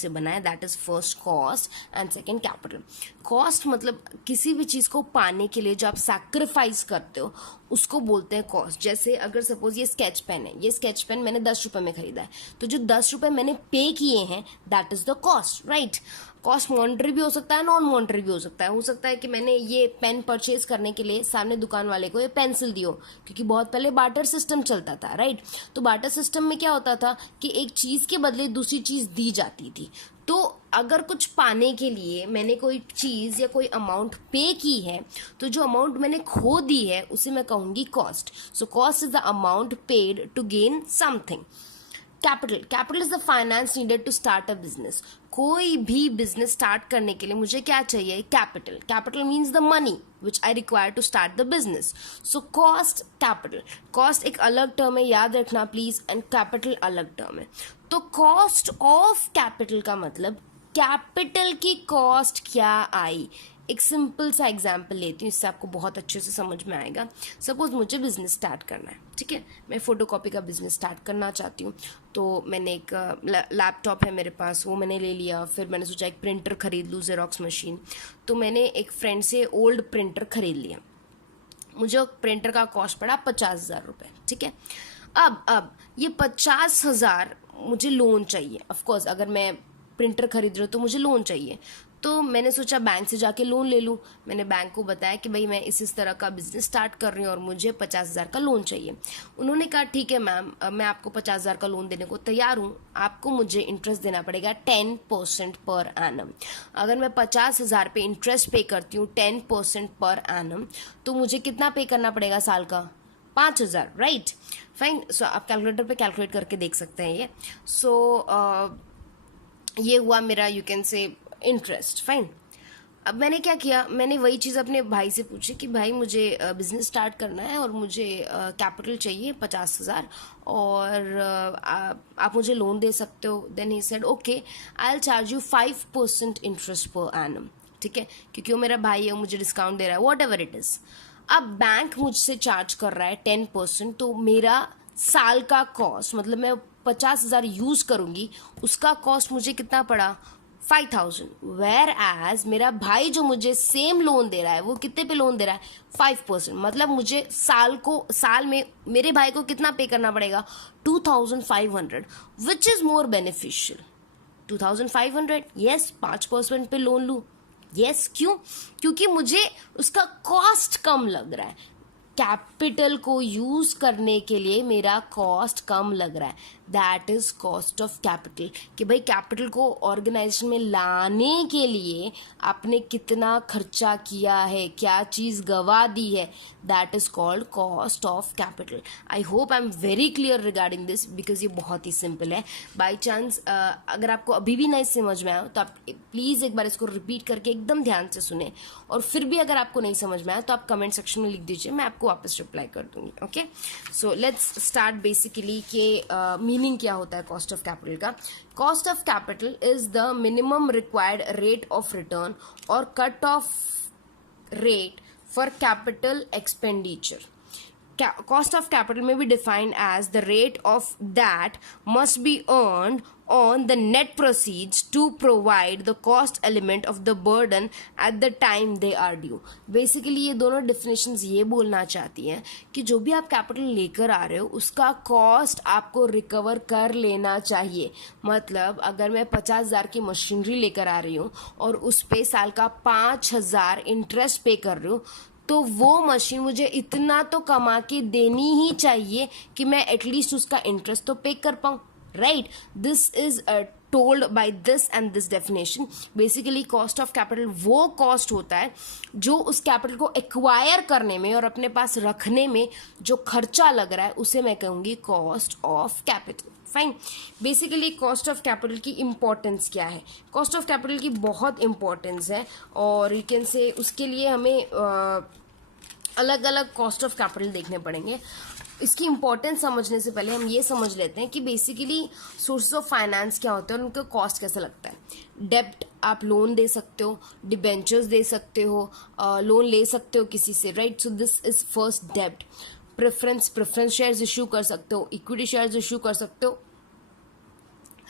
से बना है, that is first cost and second capital. Cost मतलब किसी भी चीज को पाने के लिए जो आप सैक्रिफाइस करते हो उसको बोलते हैं कॉस्ट। जैसे अगर सपोज ये स्केच पेन है, ये स्केच पेन मैंने 10 रुपए में खरीदा है, तो जो 10 रुपए मैंने पे किए हैं that is the cost, right. Cost monetary भी हो सकता है, नॉन मॉनेटरी भी हो सकता है कि मैंने ये पेन परचेज करने के लिए सामने दुकान वाले को ये पेंसिल दियो, क्योंकि बहुत पहले बार्टर सिस्टम चलता था, राइट। तो बार्टर सिस्टम में क्या होता था कि एक चीज के बदले दूसरी चीज दी जाती थी। तो अगर कुछ पाने के लिए मैंने कोई चीज या कोई अमाउंट पे की है, तो जो अमाउंट मैंने खो दी है उसे मैं कहूंगी cost. So cost is the amount paid to gain something. Capital is the finance needed to start a business. कोई भी बिजनेस स्टार्ट करने के लिए मुझे क्या चाहिए? Capital. Capital means the money which I require to start the business. So cost, capital. Cost एक अलग टर्म है, याद रखना प्लीज, एंड कैपिटल अलग टर्म है। तो कॉस्ट ऑफ कैपिटल का मतलब कैपिटल की कॉस्ट क्या आई। एक सिंपल सा एग्जाम्पल लेती हूँ, इससे आपको बहुत अच्छे से समझ में आएगा। सपोज मुझे बिजनेस स्टार्ट करना है, ठीक है, मैं फोटोकॉपी का बिजनेस स्टार्ट करना चाहती हूँ। तो मैंने एक लैपटॉप है मेरे पास, वो मैंने ले लिया। फिर मैंने सोचा एक प्रिंटर खरीद लूँ, जेरोक्स मशीन। तो मैंने एक फ्रेंड से ओल्ड प्रिंटर खरीद लिया। मुझे प्रिंटर का कॉस्ट पड़ा 50,000 रुपये, ठीक है। अब ये 50,000 मुझे लोन चाहिए। ऑफकोर्स अगर मैं प्रिंटर खरीद रही हूँ तो मुझे लोन चाहिए। तो मैंने सोचा बैंक से जाके लोन ले लूँ। मैंने बैंक को बताया कि भाई मैं इस तरह का बिजनेस स्टार्ट कर रही हूँ और मुझे 50,000 का लोन चाहिए। उन्होंने कहा ठीक है मैम, मैं आपको 50,000 का लोन देने को तैयार हूँ। आपको मुझे इंटरेस्ट देना पड़ेगा 10% पर एनम। अगर मैं 50,000 पे इंटरेस्ट पे करती हूँ 10% पर एनम, तो मुझे कितना पे करना पड़ेगा साल का? 5,000, राइट। फाइन। सो आप कैलकुलेटर पे कैलकुलेट करके देख सकते हैं ये। सो ये हुआ मेरा, you can say, interest. Fine. अब मैंने क्या किया, मैंने वही चीज़ अपने भाई से पूछी कि भाई मुझे बिजनेस स्टार्ट करना है और मुझे कैपिटल चाहिए 50,000 और आप मुझे लोन दे सकते हो। Then he said okay, I will charge you 5% interest per annum, ठीक है, क्योंकि वो मेरा भाई है, मुझे डिस्काउंट दे रहा है, वॉट एवर इट इज़। अब बैंक मुझसे चार्ज कर रहा है 10%, तो मेरा साल का कॉस्ट, मतलब मैं 50,000 यूज करूंगी, उसका कॉस्ट मुझे कितना पड़ा? 5,000। वेयर एज मेरा भाई जो मुझे सेम लोन दे रहा है वो कितने पे लोन दे रहा है? 5%। मतलब मुझे साल में मेरे भाई को कितना पे करना पड़ेगा? 2,500, which is more beneficial? 2,500, yes, 5% पे लोन लूं, यस। क्यों? क्योंकि मुझे उसका कॉस्ट कम लग रहा है। कैपिटल को यूज करने के लिए मेरा कॉस्ट कम लग रहा है, that is cost of capital. कि भाई कैपिटल को ऑर्गेनाइजेशन में लाने के लिए आपने कितना खर्चा किया है, क्या चीज गवा दी है, that is called cost of capital. I hope I am very clear regarding this, because ये बहुत ही सिंपल है। बाई चांस अगर आपको अभी भी नहीं समझ में आया तो आप प्लीज एक बार इसको रिपीट करके एकदम ध्यान से सुने, और फिर भी अगर आपको नहीं समझ में आया तो आप कमेंट सेक्शन में लिख दीजिए, मैं आपको वापस रिप्लाई कर दूंगी। Okay, so let's start basically के मीनिंग क्या होता है कॉस्ट ऑफ कैपिटल का। Cost of capital is the minimum required rate of return और cut off rate for capital expenditure. Cost of capital may be defined as the rate of that must be earned on the net proceeds to provide the cost element of the burden at the time they are due. Basically ये दोनों definitions ये बोलना चाहती हैं कि जो भी आप कैपिटल लेकर आ रहे हो उसका कॉस्ट आपको रिकवर कर लेना चाहिए। मतलब अगर मैं 50,000 की मशीनरी लेकर आ रही हूँ और उस पे साल का 5,000 इंटरेस्ट पे कर रही हूँ, तो वो मशीन मुझे इतना तो कमा के देनी ही चाहिए कि मैं एटलीस्ट उसका इंटरेस्ट तो पे कर पाऊं, right. This is told by this and this definition. Basically cost of capital वो कॉस्ट होता है जो उस कैपिटल को एक्वायर करने में और अपने पास रखने में जो खर्चा लग रहा है उसे मैं कहूंगी cost of capital. Fine. Basically cost of capital की इम्पोर्टेंस क्या है? कॉस्ट ऑफ कैपिटल की बहुत इम्पोर्टेंस है, और यू कैन से उसके लिए हमें अलग अलग कॉस्ट ऑफ कैपिटल देखने पड़ेंगे। इसकी इम्पोर्टेंस समझने से पहले हम ये समझ लेते हैं कि बेसिकली सोर्सेज ऑफ फाइनेंस क्या होते हैं और उनका कॉस्ट कैसा लगता है। डेब्ट, आप लोन दे सकते हो, डिबेंचर्स दे सकते हो, लोन ले सकते हो किसी से, right. So this is first डेब्ट। प्रेफरेंस शेयर्स इश्यू कर सकते हो, इक्विटी शेयर्स इश्यू कर सकते हो,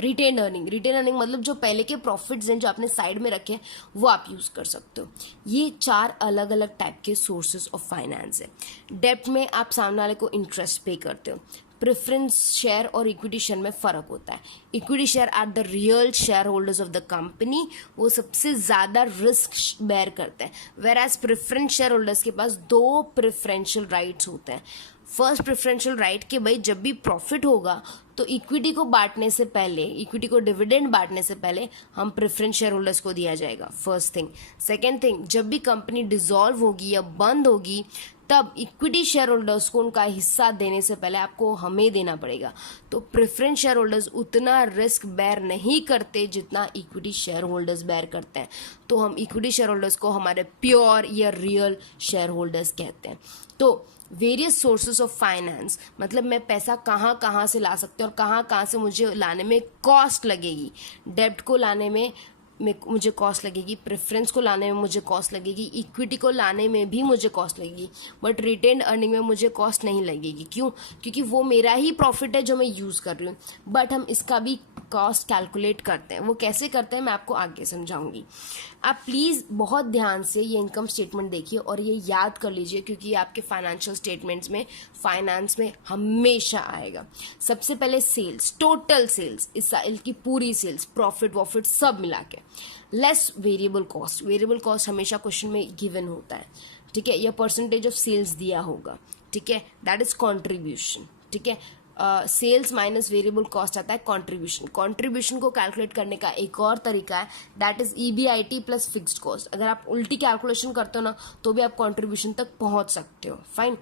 रिटेन अर्निंग मतलब जो पहले के प्रॉफिट्स हैं जो आपने साइड में रखे हैं वो आप यूज़ कर सकते हो। ये 4 अलग अलग टाइप के सोर्सेज ऑफ फाइनेंस है। डेब्ट में आप सामने वाले को इंटरेस्ट पे करते हो। प्रेफरेंस शेयर और इक्विटी शेयर में फ़र्क होता है। Equity share are the real share holders of the company, वो सबसे ज़्यादा रिस्क बेयर करते हैं। Whereas preference share holders के पास 2 प्रेफरेंशियल राइट्स होते हैं। फर्स्ट प्रेफरेंशियल राइट कि भाई जब भी प्रॉफिट होगा तो इक्विटी को बांटने से पहले, इक्विटी को डिविडेंड बांटने से पहले हम प्रेफरेंस शेयर होल्डर्स को दिया जाएगा, फर्स्ट थिंग। सेकेंड थिंग, जब भी कंपनी डिसॉल्व होगी या बंद होगी तब इक्विटी शेयर होल्डर्स को उनका हिस्सा देने से पहले आपको हमें देना पड़ेगा। तो प्रेफरेंस शेयर होल्डर्स उतना रिस्क बेयर नहीं करते जितना इक्विटी शेयर होल्डर्स बेयर करते हैं। तो हम इक्विटी शेयर होल्डर्स को हमारे प्योर या रियल शेयर होल्डर्स कहते हैं। तो वेरियस सोर्सेज ऑफ फाइनेंस मतलब मैं पैसा कहाँ कहाँ से ला सकते हैं और कहाँ कहाँ से मुझे लाने में कॉस्ट लगेगी। डेब्ट को लाने में मुझे कॉस्ट लगेगी, प्रेफरेंस को लाने में मुझे कॉस्ट लगेगी, इक्विटी को लाने में भी मुझे कॉस्ट लगेगी, बट रिटेन अर्निंग में मुझे कॉस्ट नहीं लगेगी। क्यों? क्योंकि वो मेरा ही प्रॉफिट है जो मैं यूज़ कर रही हूँ। बट हम इसका भी कॉस्ट कैलकुलेट करते हैं। वो कैसे करते हैं मैं आपको आगे समझाऊंगी। आप प्लीज़ बहुत ध्यान से ये इनकम स्टेटमेंट देखिए और ये याद कर लीजिए, क्योंकि आपके फाइनेंशियल स्टेटमेंट्स में, फाइनेंस में हमेशा आएगा। सबसे पहले सेल्स, टोटल सेल्स, इस साल की पूरी सेल्स, प्रॉफिट वॉफिट सब मिला के, less variable cost. Variable cost हमेशा क्वेश्चन में गिवन होता है, ठीक है, या परसेंटेज ऑफ सेल्स दिया होगा, ठीक है, दैट इज कॉन्ट्रीब्यूशन, ठीक है। सेल्स माइनस वेरिएबल कॉस्ट आता है कॉन्ट्रीब्यूशन। कॉन्ट्रीब्यूशन को कैलकुलेट करने का एक और तरीका है, that is EBIT plus fixed cost. अगर आप उल्टी कैलकुलेशन करते हो ना तो भी आप कॉन्ट्रीब्यूशन तक पहुंच सकते हो, फाइन।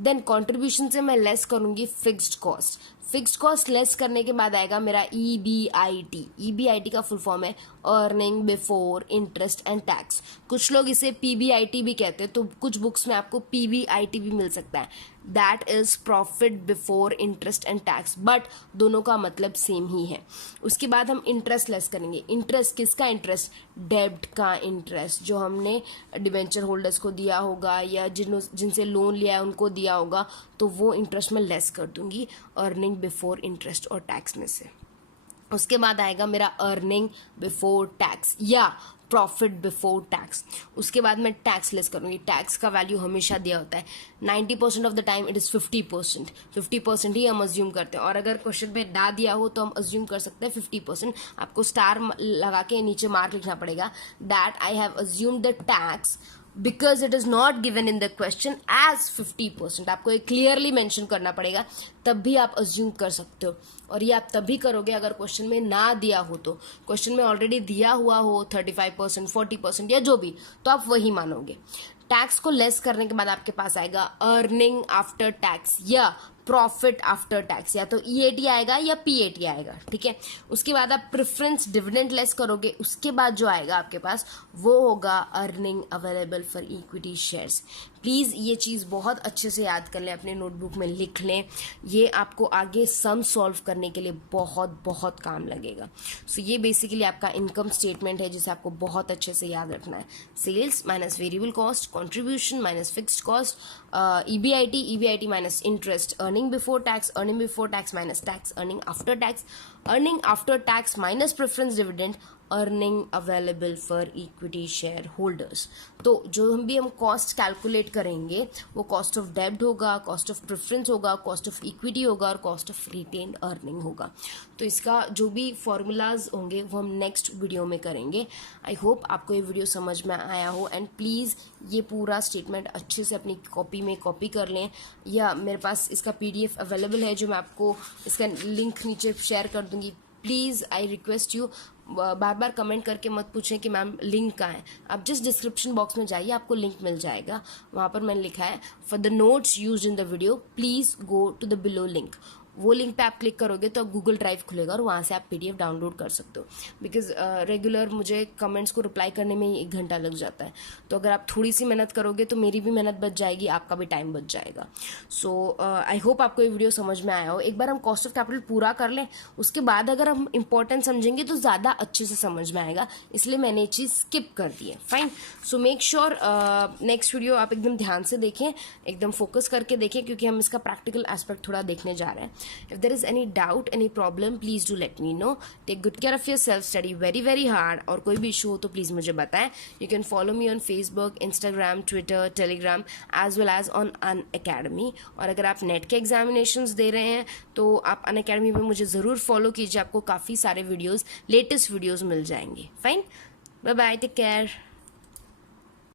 देन कॉन्ट्रीब्यूशन से मैं लेस करूंगी fixed cost. Fixed cost less करने के बाद आएगा मेरा EBIT। EBIT का फुल फॉर्म है earning before interest and tax. कुछ लोग इसे PBIT भी कहते हैं, तो कुछ बुक्स में आपको PBIT भी मिल सकता है, that is profit before interest and tax, but दोनों का मतलब सेम ही है। उसके बाद हम इंटरेस्ट लेस करेंगे। इंटरेस्ट किसका इंटरेस्ट? डेब्ट का इंटरेस्ट, जो हमने डिबेंचर होल्डर्स को दिया होगा या जिनसे लोन लिया है उनको दिया होगा, तो वो इंटरेस्ट मैं लेस कर दूंगी अर्निंग बिफोर इंटरेस्ट और टैक्स में से। उसके बाद आएगा मेरा अर्निंग बिफोर टैक्स या प्रॉफिट बिफोर टैक्स। उसके बाद मैं टैक्स लेस करूंगी। टैक्स का वैल्यू हमेशा दिया होता है, 90% of the time it is 50%। 50% ही हम अज्यूम करते हैं, और अगर क्वेश्चन में ना दिया हो तो हम अज्यूम कर सकते हैं 50%। आपको स्टार लगा के नीचे मार्क लिखना पड़ेगा, that I have assumed the tax because it is not given in the question as 50%। आपको ये क्लियरली मेंशन करना पड़ेगा, तब भी आप अज्यूम कर सकते हो। और ये आप तभी करोगे अगर क्वेश्चन में ना दिया हो। तो क्वेश्चन में ऑलरेडी दिया हुआ हो 35%, 40% या जो भी, तो आप वही मानोगे। टैक्स को लेस करने के बाद आपके पास आएगा अर्निंग आफ्टर टैक्स या प्रॉफिट आफ्टर टैक्स, या तो EAT आएगा या PAT आएगा, ठीक है। उसके बाद आप प्रेफरेंस डिविडेंड लेस करोगे, उसके बाद जो आएगा आपके पास वो होगा earning available for equity shares. Please ये चीज़ बहुत अच्छे से याद कर लें, अपने नोटबुक में लिख लें, ये आपको आगे सम सॉल्व करने के लिए बहुत बहुत काम लगेगा। सो ये बेसिकली आपका इनकम स्टेटमेंट है जिसे आपको बहुत अच्छे से याद रखना है। Sales minus variable cost, contribution minus fixed cost, EBIT minus interest, earning before tax minus tax, earning after tax minus preference dividend, earning available for equity shareholders. तो जो भी हम कॉस्ट कैलकुलेट करेंगे वो कॉस्ट ऑफ डेब्ट होगा, cost of preference होगा, cost of equity होगा और कॉस्ट ऑफ रिटेन्ड अर्निंग होगा। तो इसका जो भी फॉर्मूलाज होंगे वो हम नेक्स्ट वीडियो में करेंगे। आई होप आपको ये वीडियो समझ में आया हो, एंड प्लीज़ ये पूरा स्टेटमेंट अच्छे से अपनी कॉपी में कॉपी कर लें, या मेरे पास इसका PDF अवेलेबल है जो मैं आपको इसका लिंक नीचे शेयर कर दूंगी। Please I request you, bar bar comment करके मत पूछें कि मैम लिंक कहाँ है। आप जस्ट डिस्क्रिप्शन बॉक्स में जाइए, आपको लिंक मिल जाएगा, वहाँ पर मैंने लिखा है for the notes used in the video please go to the below link. वो लिंक पे आप क्लिक करोगे तो गूगल ड्राइव खुलेगा और वहाँ से आप PDF डाउनलोड कर सकते हो। बिकॉज रेगुलर मुझे कमेंट्स को रिप्लाई करने में ही 1 घंटा लग जाता है, तो अगर आप थोड़ी सी मेहनत करोगे तो मेरी भी मेहनत बच जाएगी, आपका भी टाइम बच जाएगा। सो आई होप आपको ये वीडियो समझ में आया हो। एक बार हम कॉस्ट ऑफ कैपिटल पूरा कर लें, उसके बाद अगर हम इंपॉर्टेंट समझेंगे तो ज़्यादा अच्छे से समझ में आएगा, इसलिए मैंने ये चीज़ स्किप कर दी है, fine. So make sure next video आप एकदम ध्यान से देखें, एकदम फोकस करके देखें, क्योंकि हम इसका प्रैक्टिकल एस्पेक्ट थोड़ा देखने जा रहे हैं। If there is any doubt, any problem, please do let me know. Take good care of yourself, study very very hard. और कोई भी इशू हो तो प्लीज मुझे बताएं. You can follow me on Facebook, Instagram, Twitter, Telegram as well as on Unacademy. और अगर आप नेट के एग्जामिनेशंस दे रहे हैं तो आप अन अकेडमी पे मुझे ज़रूर फॉलो कीजिए. आपको काफ़ी सारे वीडियोज़, लेटेस्ट वीडियोज़ मिल जाएंगे. Fine, bye bye, take care.